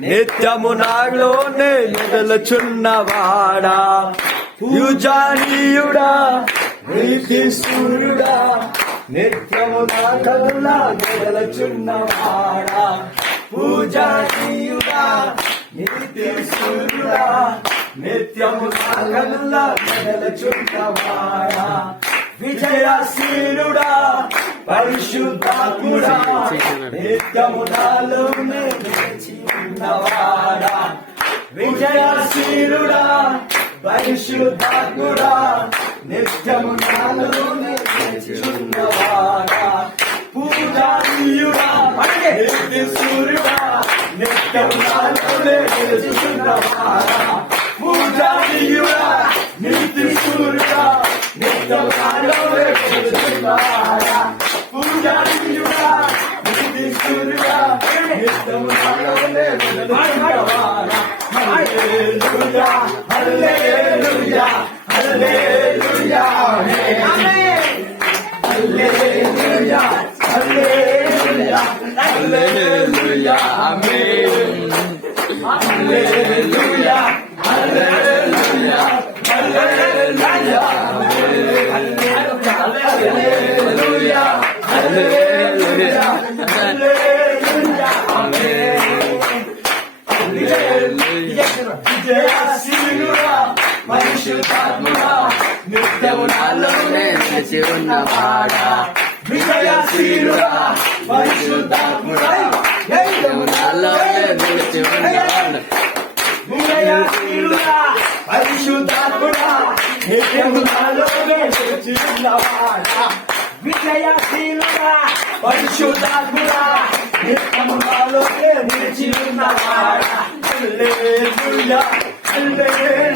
నిత్యము నాలోనే ఎదలుచున్నవాడా యుజానీయుడా నీతి సూర్యుడా నిత్యము నాలోనే ఎదలుచున్నవాడా పూజానీయుడా నీతి సూర్యుడా నిత్యము నాలోనే ఎదలుచున్నవాడా విజయశీలుడా పరిశుద్ధాత్ముడా నిత్యము నాలోనే నిలిచియున్నవాడా విజయశీలుడా పరిశుద్ధాత్ముడా నిత్యము నాలోనే నిలిచియున్నవాడా పూజానీయుడా నిత్య సూర్యుడా నిత్యము నాలోనే నిలిచియున్నవాడా పూజానీయుడా నిత్య సూర్యుడా నిత్యము నాలోనే నిలిచియున్నవాడా పూజానీయుడా నిత్య సూర్యుడా నిత్యము నాలోనే నిలిచియున్నవాడా హల్లెలూయా హల్లెలూయా హల్లెలూయా హల్లెలూయా హల్లెలూయా హల్లెలూయా ఆమేన్ హల్లెలూయా హల్లెలూయా హల్లెలూయా హల్లెలూయా హల్లెలూయా హల్లెలూయా ఆమేన్ హల్లెలూయా విజయశీలుడా పరిశుద్ధాత్ముడా నిత్యము నాలోనే నిలిచి ఉన్నవాడా విజయశీలుడా పరిశుద్ధాత్ముడా నిత్యము నాలోనే నిలిచి ఉన్నవాడా విజయశీలుడా పరిశుద్ధాత్ముడా నిత్యము నాలోనే నిలిచి ఉన్నవాడా విజయశీలుడా పరిశుద్ధాత్ముడా నిత్యము నాలోనే నిలిచి ఉన్నవాడా హల్లెలూయా హల్లెలూయా